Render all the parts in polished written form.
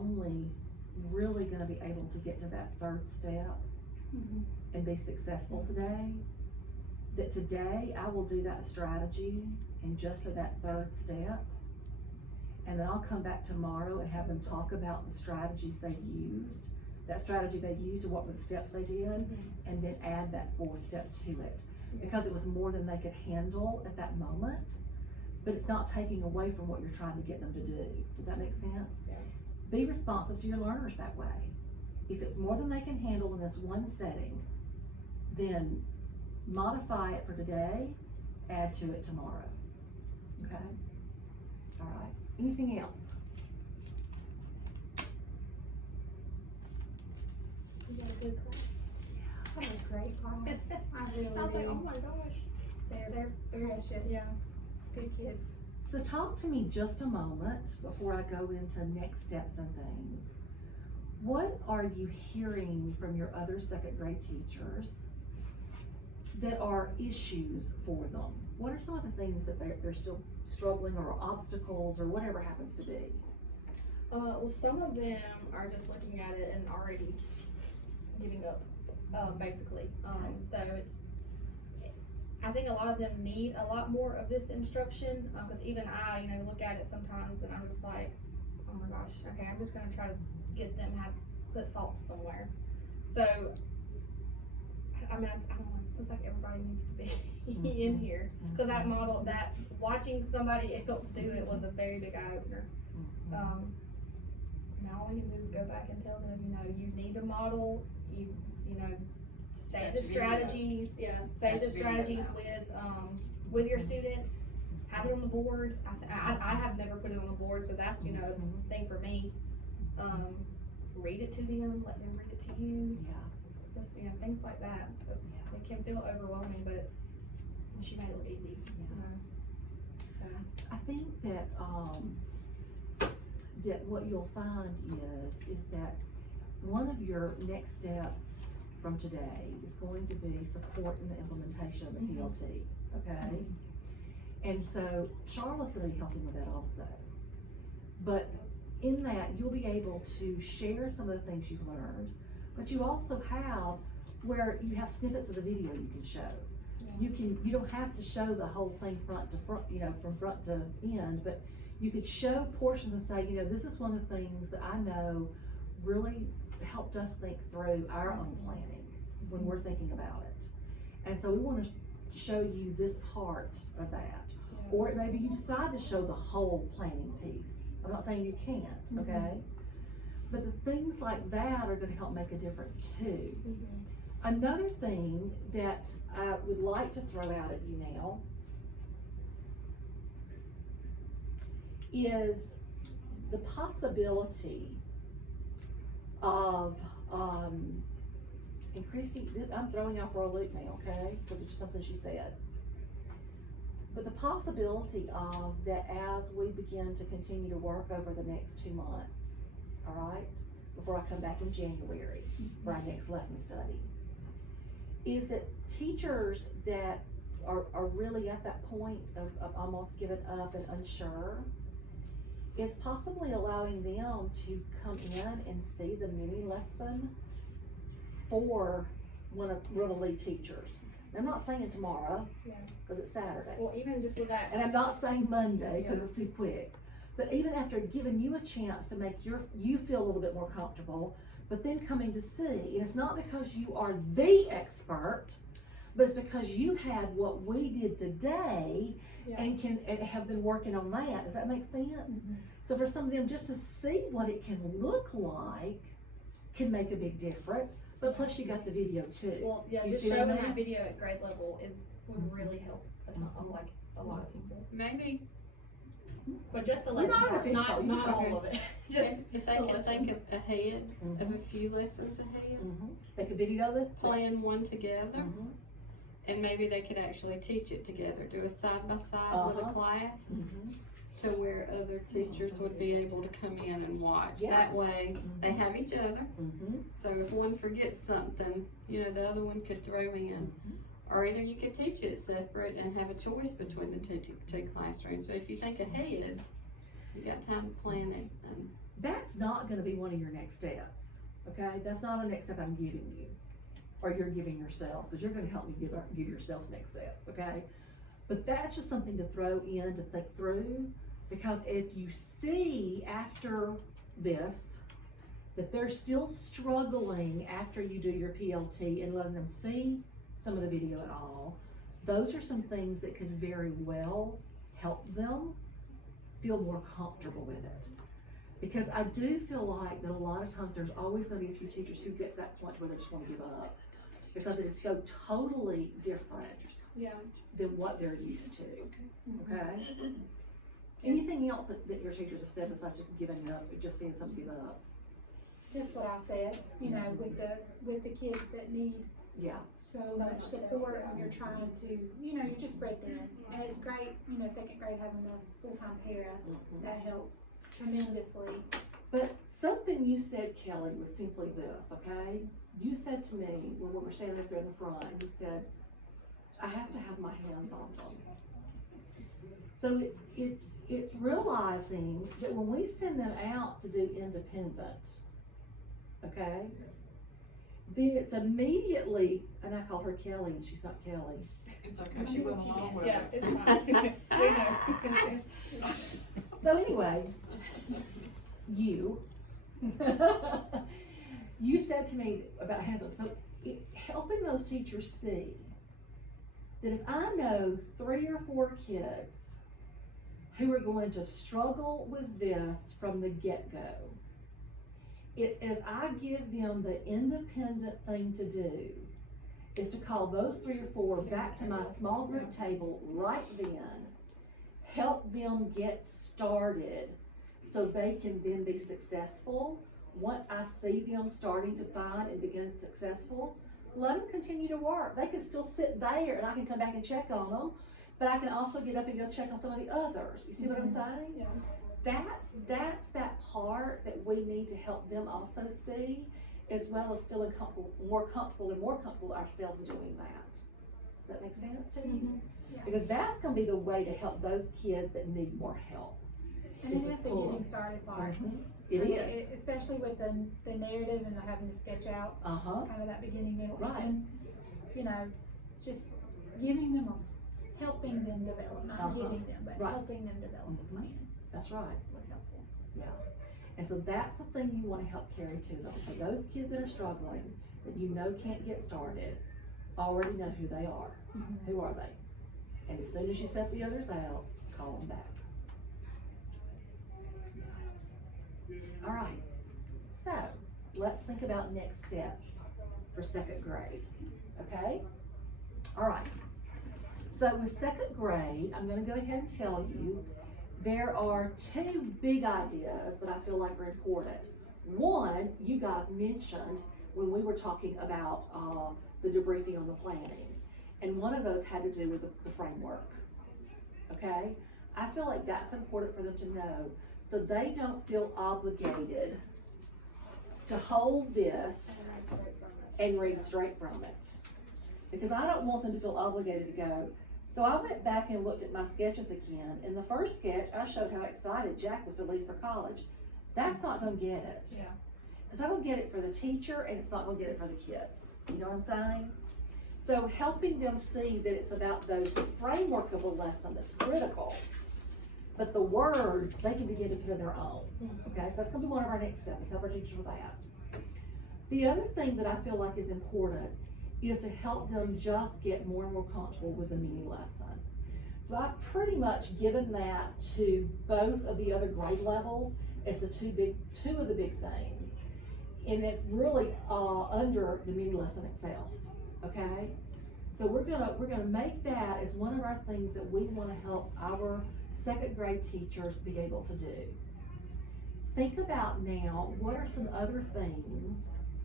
only really gonna be able to get to that third step and be successful today, that today I will do that strategy and just to that third step. And then I'll come back tomorrow and have them talk about the strategies they used, that strategy they used and what were the steps they did, and then add that fourth step to it. Because it was more than they could handle at that moment, but it's not taking away from what you're trying to get them to do. Does that make sense? Yeah. Be responsive to your learners that way. If it's more than they can handle in this one setting, then modify it for today, add to it tomorrow. Okay? All right. Anything else? You got a good class. I had a great class. I really I was like, do. oh my gosh. They're precious. Yeah. Good kids. So talk to me just a moment before I go into next steps and things. What are you hearing from your other second grade teachers that are issues for them? What are some of the things that they're still struggling, or obstacles, or whatever happens to be? Well, some of them are just looking at it and already giving up, basically. So I think a lot of them need a lot more of this instruction, because even I, look at it sometimes and I'm just like, oh my gosh, okay, I'm just gonna try to get them how to put thoughts somewhere. So, I don't know, it's like everybody needs to be in here, because that model, watching somebody else do it was a very big eye opener. All we can do is go back and tell them, you need to model, say the strategies, say the strategies with your students, have it on the board. I have never put it on the board, so that's, the thing for me. Read it to them, let them read it to you. Yeah. Just, things like that, because it can feel overwhelming, but she made it look easy. So. I think that that what you'll find is that one of your next steps from today is going to be support in the implementation of the PLT, okay? And so Charlotte's going to be helping with that also. But in that, you'll be able to share some of the things you've learned, but you also have where you have snippets of the video you can show. You don't have to show the whole thing front to front, from front to end, but you could show portions and say, this is one of the things that I know really helped us think through our own planning when we're thinking about it. And so we want to show you this part of that. Or it maybe you decide to show the whole planning piece. I'm not saying you can't, okay? But the things like that are going to help make a difference too. Another thing that I would like to throw out at you now is the possibility of and Christy, I'm throwing y'all for a loop now, okay? Because it's just something she said. But the possibility of that as we begin to continue to work over the next 2 months, all right, before I come back in January for our next lesson study, is that teachers that are really at that point of almost giving up and unsure, is possibly allowing them to come in and see the mini lesson for one of the lead teachers. I'm not saying tomorrow, because it's Saturday. Well, even just with that. And I'm not saying Monday, because it's too quick. But even after giving you a chance to make you feel a little bit more comfortable, but then coming to see, and it's not because you are the expert, but it's because you had what we did today and have been working on that. Does that make sense? So for some of them, just to see what it can look like can make a big difference. But plus you got the video too. Well, just showing that video at grade level would really help a ton, like a lot of people. Maybe. But just the lesson part, not all of it. Just if they can think ahead of a few lessons ahead, they could video it, plan one together, and maybe they could actually teach it together, do a side by side with a class, to where other teachers would be able to come in and watch. That way they have each other. So if one forgets something, the other one could throw in. Or either you could teach it separate and have a choice between the two classrooms. But if you think ahead, you got time to plan it. that's not gonna be one of your next steps, okay? That's not a next step I'm giving you, or you're giving yourselves, because you're gonna help me give yourselves next steps, okay? But that's just something to throw in, to think through, because if you see after this, that they're still struggling after you do your PLT and letting them see some of the video at all, those are some things that could very well help them feel more comfortable with it. Because I do feel like that a lot of times there's always gonna be a few teachers who get to that point where they just wanna give up, because it is so totally different Yeah. than what they're used to, okay? Anything else that your teachers have said besides just giving up, or just seeing some give up? Just what I said, you know, with the kids that need Yeah. so much support when you're trying to, you know, you're just spread thin. And it's great, you know, second grade having a full-time para, that helps tremendously. But something you said, Kelly, was simply this, okay? You said to me, when we were standing up there in the front, you said, I have to have my hands on them. So it's realizing that when we send them out to do independent, okay, then it's immediately, and I call her Kelly, and she's not Kelly. It's okay, she went along with Yeah, it. it's fine. We know. So anyway, you said to me about hands-on, so helping those teachers see that if I know 3 or 4 kids who are going to struggle with this from the get-go, it's as I give them the independent thing to do is to call those 3 or 4 back to my small group table right then, help them get started so they can then be successful. Once I see them starting to find and begin successful, let them continue to work. They can still sit there and I can come back and check on them, but I can also get up and go check on some of the others. You see what I'm saying? Yeah. That's that part that we need to help them also see, as well as feeling more comfortable ourselves doing that. Does that make sense to you? Yeah. Because that's gonna be the way to help those kids that need more help. And it is the getting started part. It I mean, is. Especially with the narrative and the having to sketch out Uh-huh. kind of that beginning, middle, Right. end. You know, just giving them helping them develop, not giving them, but Right. helping them develop a plan That's right. was helpful. Yeah. And so that's the thing you wanna help carry too, is for those kids that are struggling, that you know can't get started, already know who they are. Who are they? And as soon as you set the others out, call them back. All right, so let's think about next steps for second grade, okay? All right, so with second grade, I'm gonna go ahead and tell you, there are 2 big ideas that I feel like are important. One, you guys mentioned when we were talking about the debriefing on the planning, and one of those had to do with the framework, okay? I feel like that's important for them to know, so they don't feel obligated to hold this and read straight from it. Because I don't want them to feel obligated to go. So I went back and looked at my sketches again. In the first sketch, I showed how excited Jack was to leave for college. That's not gonna get it. Yeah. It's not gonna get it for the teacher, and it's not gonna get it for the kids. You know what I'm saying? So helping them see that it's about the framework of a lesson that's critical, but the words, they can begin to put in their own. Okay, so that's gonna be one of our next steps, help our teachers with that. The other thing that I feel like is important is to help them just get more and more comfortable with the mini lesson. So I've pretty much given that to both of the other grade levels as the two of the big things. And it's really under the mini lesson itself, okay? So we're gonna make that as one of our things that we wanna help our second grade teachers be able to do. Think about now, what are some other things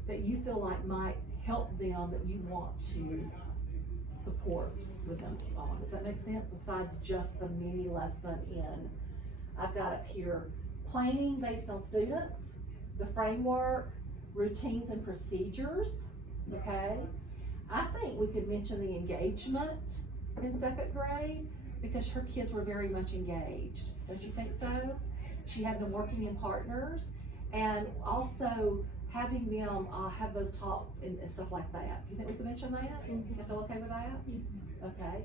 that you feel like might help them that you want to support with them on? Does that make sense? Besides just the mini lesson in, I've got up here, planning based on students, the framework, routines and procedures, okay? I think we could mention the engagement in second grade because her kids were very much engaged. Don't you think so? She had them working in partners And also having them, have those talks and stuff like that. Do you think we can mention that? You feel okay with that? Yes, Okay.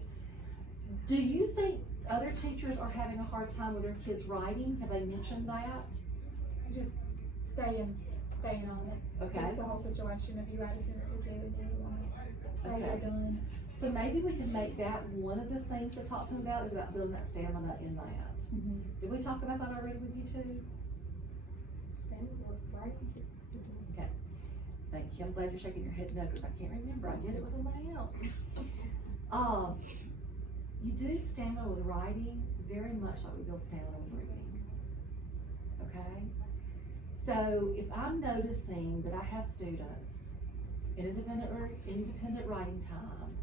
Do you think other teachers are having a hard time with their kids writing? Have they mentioned that? just staying on it. Okay. Just the whole situation, if you write a sentence or two and then you wanna say you're Okay. done. So maybe we can make that one of the things to talk to them about, is about building that stamina in that. Did we talk about that already with you two? Right? Thank you. I'm glad you're shaking your head no, because I can't remember. I did it with somebody else. You do stamina with writing very much like we build stamina with reading. Okay? So if I'm noticing that I have students in independent writing time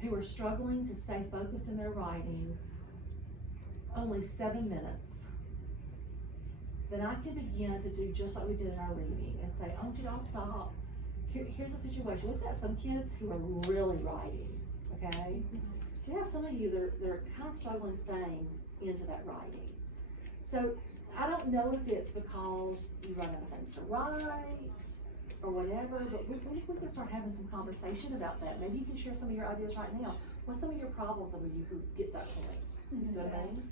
who are struggling to stay focused in their writing only 7 minutes, then I can begin to do just like we did in our reading and say, I want you to all stop. Here's the situation. We've got some kids who are really writing, okay? We have some of you that are kind of struggling staying into that writing. So I don't know if it's because you run out of things to write or whatever, but we can start having some conversation about that. Maybe you can share some of your ideas right now. What's some of your problems when you get to that point? You see what I mean?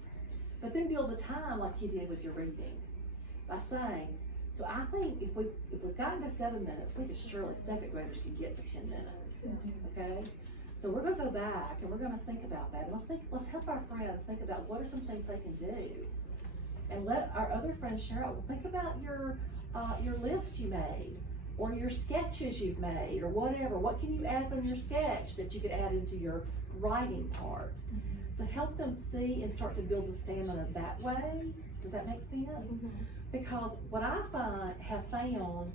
But then build the time like you did with your reading by saying, so I think if we've gotten to 7 minutes, we could surely, second graders could get to 10 minutes, okay? So we're gonna go back and we're gonna think about that. Let's help our friends think about what are some things they can do. And let our other friends share out. Well, think about your list you made, or your sketches you've made, or whatever. What can you add from your sketch that you could add into your writing part? So help them see and start to build the stamina that way. Does that make sense? Because what I have found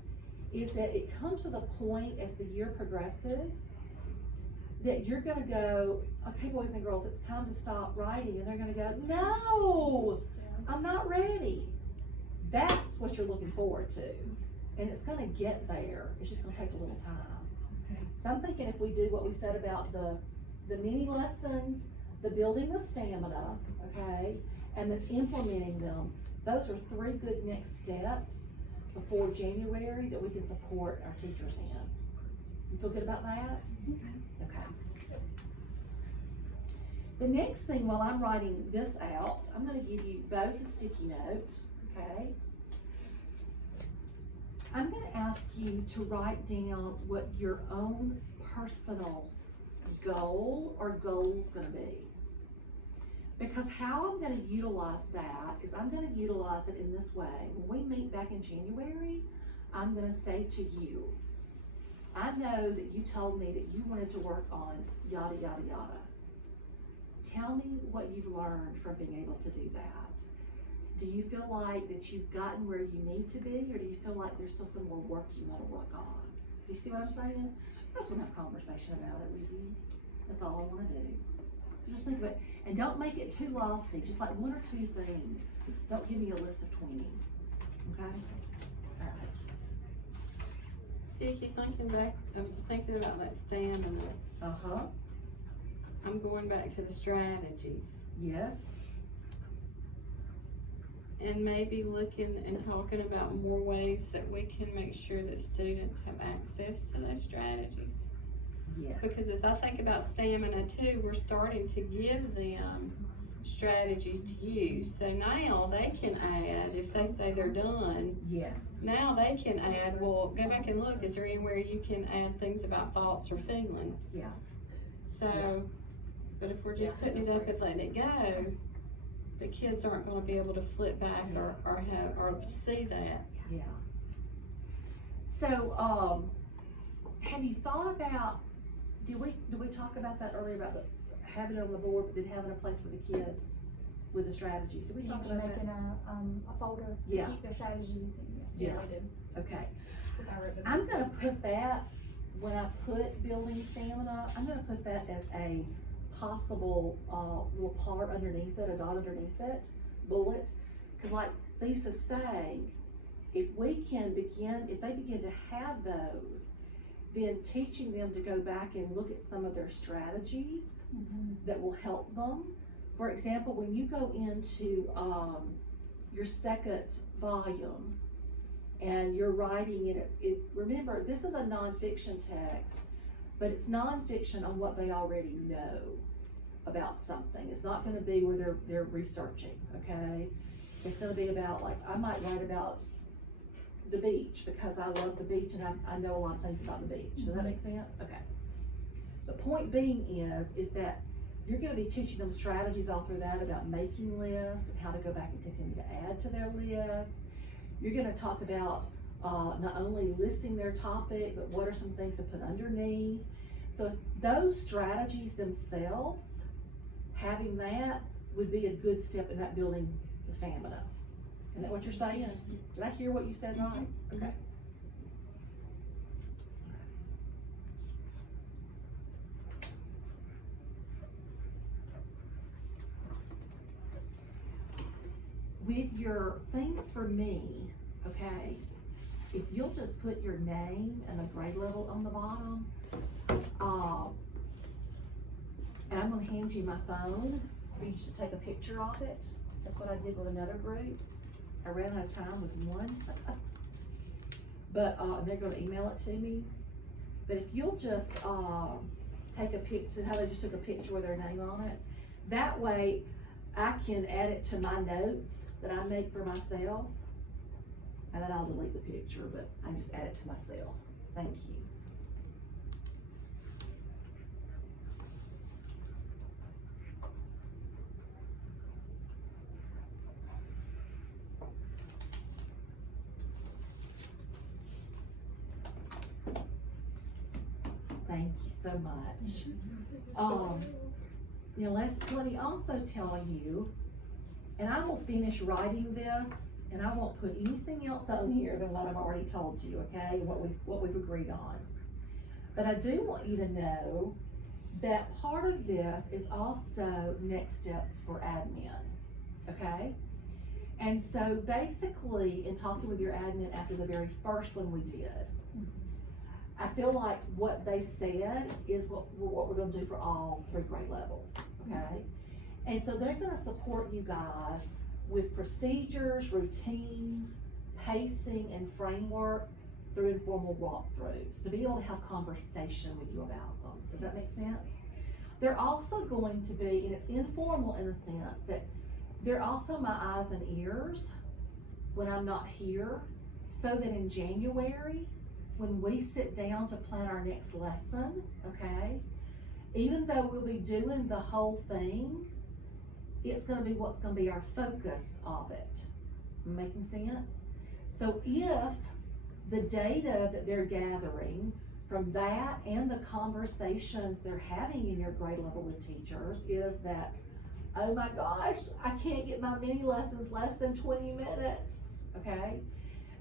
is that it comes to the point as the year progresses that you're gonna go, okay, boys and girls, it's time to stop writing, and they're gonna go, no, I'm not ready. That's what you're looking forward to, and it's gonna get there. It's just gonna take a little time. So I'm thinking if we do what we said about the mini lessons, the building the stamina, okay, and then implementing them, those are 3 good next steps before January that we can support our teachers in. You feel good about that? Okay. The next thing, while I'm writing this out, I'm gonna give you both a sticky note, okay? I'm gonna ask you to write down what your own personal goal or goal's gonna be. Because how I'm gonna utilize that is I'm gonna utilize it in this way. When we meet back in January, I'm gonna say to you, I know that you told me that you wanted to work on yada, yada, yada. Tell me what you've learned from being able to do that. Do you feel like that you've gotten where you need to be, or do you feel like there's still some more work you wanna work on? Do you see what I'm saying? I just wanna have a conversation about it with you. That's all I wanna do. So just think of it, and don't make it too lofty, just like 1 or 2 things. Don't give me a list of 20, okay? All right. Vicky, thinking about that stamina, Uh-huh, I'm going back to the strategies yes, and maybe looking and talking about more ways that we can make sure that students have access to those strategies. yes. Because as I think about stamina too, we're starting to give them strategies to use. So now they can add, if they say they're done, Yes, now they can add, well, go back and look, is there anywhere you can add things about thoughts or feelings? yeah, So, but if we're just putting it up and letting it go, the kids aren't gonna be able to flip back or see that. yeah. So, have you thought about, did we talk about that earlier, about having it on the board, but then having a place for the kids with the strategies? Did we talk about Making that? a folder to Yeah. keep their strategies and yes. Yeah. I did, Okay, 'cause I wrote them. I'm gonna put that, when I put building stamina, I'm gonna put that as a possible, little part underneath it, a dot underneath it, bullet. Cause like Lisa's saying, if they begin to have those, then teaching them to go back and look at some of their strategies that will help them. For example, when you go into, your second volume, and you're writing it, remember, this is a nonfiction text, but it's nonfiction on what they already know about something. It's not gonna be where they're researching, okay? It's gonna be about, like, I might write about the beach because I love the beach and I know a lot of things about the beach. Does that make sense? Okay. The point being is that you're gonna be teaching them strategies all through that about making lists and how to go back and continue to add to their list. You're gonna talk about not only listing their topic, but what are some things to put underneath. So those strategies themselves, having that would be a good step in that building the stamina. Is that what you're saying? Did I hear what you said right? Okay. With your things for me, okay, if you'll just put your name and the grade level on the bottom, and I'm gonna hand you my phone for you to take a picture of it. That's what I did with another group. I ran out of time with one. But, they're gonna email it to me. But if you'll just, take a picture, how they just took a picture with their name on it, that way I can add it to my notes that I make for myself. And then I'll delete the picture, but I just add it to myself. Thank you. Thank you so much. Let me also tell you, and I will finish writing this, and I won't put anything else on here than what I've already told you, okay, what we've agreed on. But I do want you to know that part of this is also next steps for admin, okay? And so basically, in talking with your admin after the very first one we did, I feel like what they said is what we're gonna do for all 3 grade levels, okay? And so they're gonna support you guys with procedures, routines, pacing, and framework through informal walkthroughs to be able to have conversation with you about them. Does that make sense? They're also going to be, and it's informal in the sense that they're also my eyes and ears when I'm not here, so that in January, when we sit down to plan our next lesson, okay, even though we'll be doing the whole thing, it's gonna be what's gonna be our focus of it. Making sense? So if the data that they're gathering from that and the conversations they're having in your grade level with teachers is that, oh my gosh, I can't get my mini lessons less than 20 minutes, okay?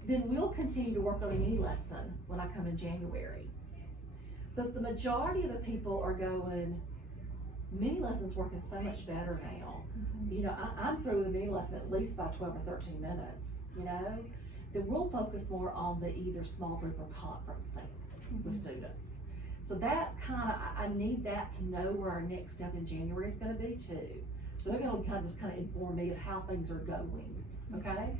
Then we'll continue to work on a mini lesson when I come in January. But the majority of the people are going, mini lessons working so much better now. You know, I'm through with a mini lesson at least by 12 or 13 minutes, you know? Then we'll focus more on the either small group or conferencing with students. So that's kinda, I need that to know where our next step in January is gonna be too. So they're gonna just inform me of how things are going, okay?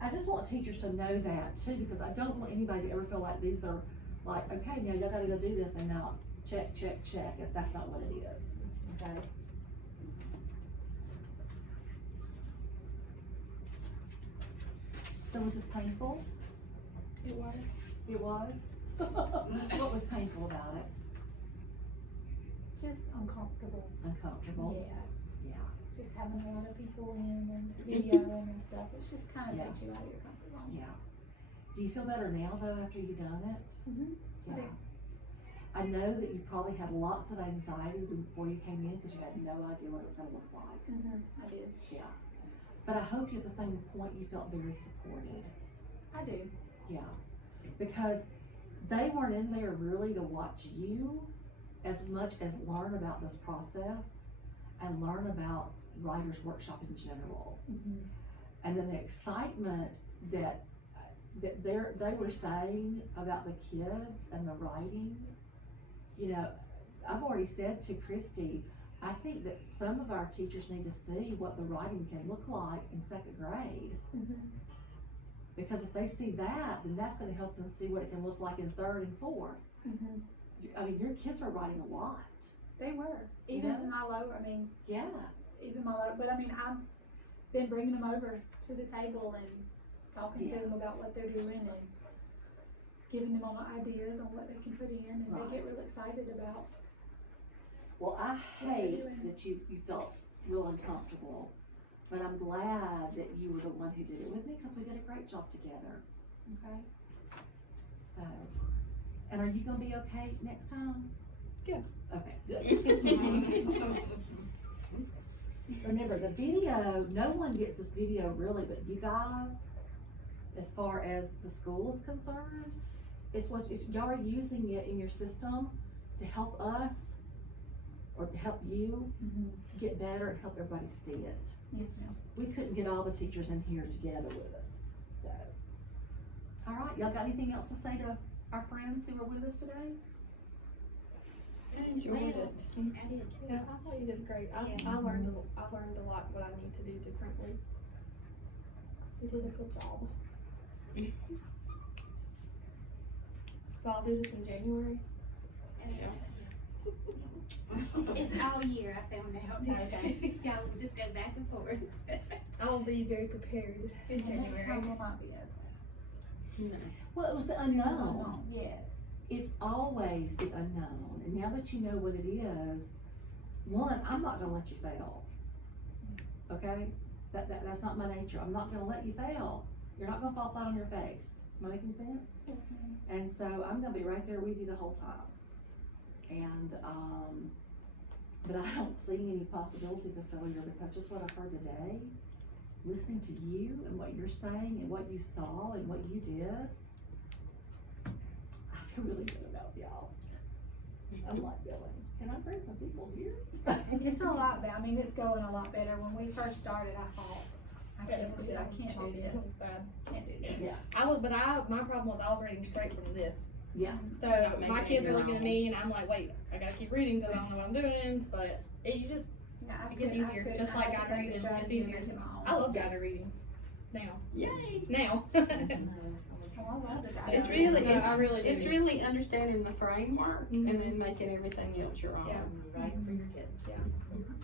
I just want teachers to know that too, because I don't want anybody to ever feel like these are like, okay, now y'all gotta go do this, and now check, check, check, if that's not what it is, okay? So was this painful? It was. It was? What was painful about it? Just uncomfortable. Uncomfortable? Yeah. Yeah. Just having a lot of people in and videoing and stuff. It's just kind of takes you out of your comfort zone. Yeah. Do you feel better now though after you've done it? I do. I know that you probably had lots of anxiety before you came in because you had no idea what it was gonna look like. I did. Yeah. But I hope at the same point you felt very supported. I do. Yeah. Because they weren't in there really to watch you as much as learn about this process and learn about Writers Workshop in general. And then the excitement that they were saying about the kids and the writing, you know, I've already said to Christy, I think that some of our teachers need to see what the writing can look like in 2nd grade. Because if they see that, then that's gonna help them see what it can look like in 3rd and 4th. Mhm. I mean, your kids are writing a lot. They were, even Yeah. my low, I mean, Yeah. even my low, but I mean, I've been bringing them over to the table and talking Yeah. to them about what they're doing and giving them all ideas on what they can put in, and Right. they get real excited about. Well, I hate doing. that you felt real uncomfortable, but I'm glad that you were the one who did it with me, because we did a great job together, okay? So, and are you gonna be okay next time? Good. Okay, good. Remember, the video, no one gets this video really but you guys, as far as the school is concerned. Y'all are using it in your system to help us, or to help you get better and help everybody see it. Yes, ma'am. We couldn't get all the teachers in here together with us, so. All right, y'all got anything else to say to our friends who are with us today? I enjoyed it. I did too. Yeah, I thought you did great. I learned a lot what I need to do differently. You did a good job. So I'll do this in January. It's all year, I found out. Okay. Y'all will just go back and forth. I will be very prepared in And next January. time will not be as bad. Well, it was the It's unknown. unknown, yes. It's always the unknown, and now that you know what it is, one, I'm not gonna let you fail. Okay? That's not my nature. I'm not gonna let you fail. You're not gonna fall flat on your face. Am I making sense? Yes, ma'am. And so I'm gonna be right there with you the whole time. And, but I don't see any possibilities of failure, because just what I've heard today, listening to you and what you're saying and what you saw and what you did, I feel really good about y'all. I'm like going, can I bring some people here? It's a lot better, I mean, it's going a lot better. When we first started, I thought, I can't do It was this, bad. can't do this. Yeah. My problem was I was reading straight from this. Yeah. So Not my making kids it are your looking at own. me and I'm like, wait, I gotta keep reading because I don't know what I'm doing, but you just, Yeah, I It gets couldn't- I easier, couldn't. just I like had to guided take the reading, it's strategy and easier. make it my own. I love guided reading now. Yay! Now. Oh, I love it. It's really, No, I really do. it's really understanding the framework Mhm. and then making everything else your own. Yeah. Right for your kids. Yeah. So good.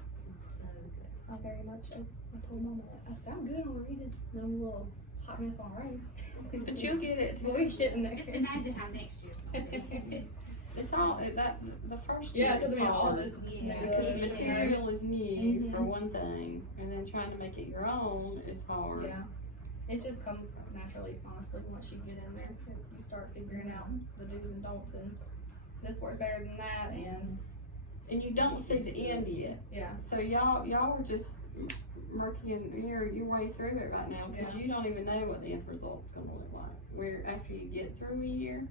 I very much, I told Mama that, I said, I'm good on reading, and I'm a little hot mess on writing. But you'll get it. But we getting there. Just imagine how next year's gonna be. It's all, the first year Yeah, is because we all hard. this. Yeah. Because the material is new Mhm. for one thing, and then trying to make it your own is hard. Yeah. It just comes naturally, honestly, once you get in there, you start figuring out the do's and don'ts, and this works better than that, And you don't see the end yet. yeah. So y'all were just murking your way through it right now, because you don't even know what the end result's gonna look like. Where after you get through a year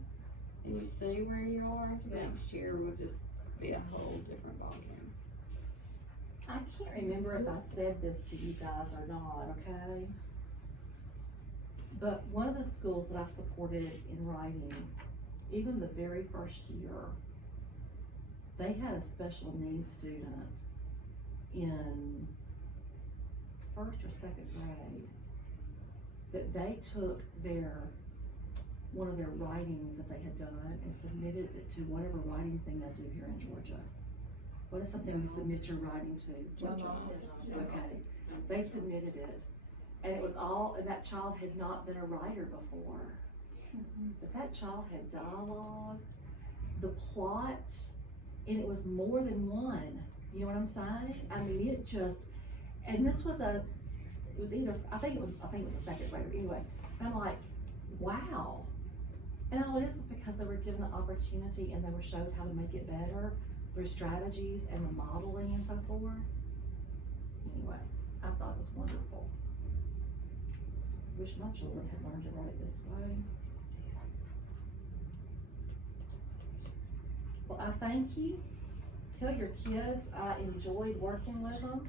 and you see where you are, Yeah. next year will just be a whole different ballgame. I can't remember if I said this to you guys or not, okay? But one of the schools that I've supported in writing, even the very first year, they had a special needs student in 1st or 2nd grade, that they took one of their writings that they had done and submitted it to whatever writing thing they do here in Georgia. What is something you submit your writing to? Okay, they submitted it, and it was all, and that child had not been a writer before. But that child had dialogue, the plot, and it was more than one, you know what I'm saying? I mean, it just, and this was it was either, I think it was a 2nd grader, anyway, and I'm like, wow. And all it is because they were given the opportunity and they were showed how to make it better through strategies and the modeling and so forth. Anyway, I thought it was wonderful. Wish my children had learned to write this way. Well, I thank you. Tell your kids I enjoyed working with them.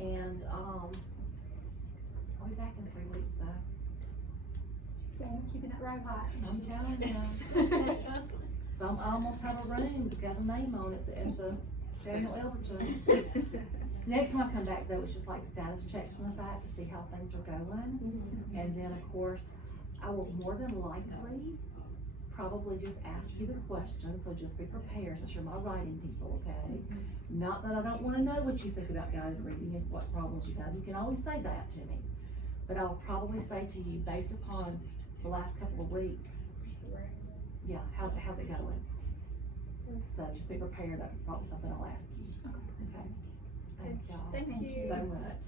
And, I'll be back in 3 weeks though. Staying, keeping it right hot. I'm telling you. So I almost have a room that's got a name on it at the Samuel Elberton. Next time I come back though, it's just like status checks on that to see how things are going. And then, of course, I will more than likely probably just ask you the question, so just be prepared since you're my writing people, okay? Not that I don't wanna know what you think about guided reading and what problems you have, you can always say that to me. But I'll probably say to you, based upon the last couple of weeks, yeah, how's it going? So just be prepared, that's probably something I'll ask you, okay? Thank y'all. Thank you. So much.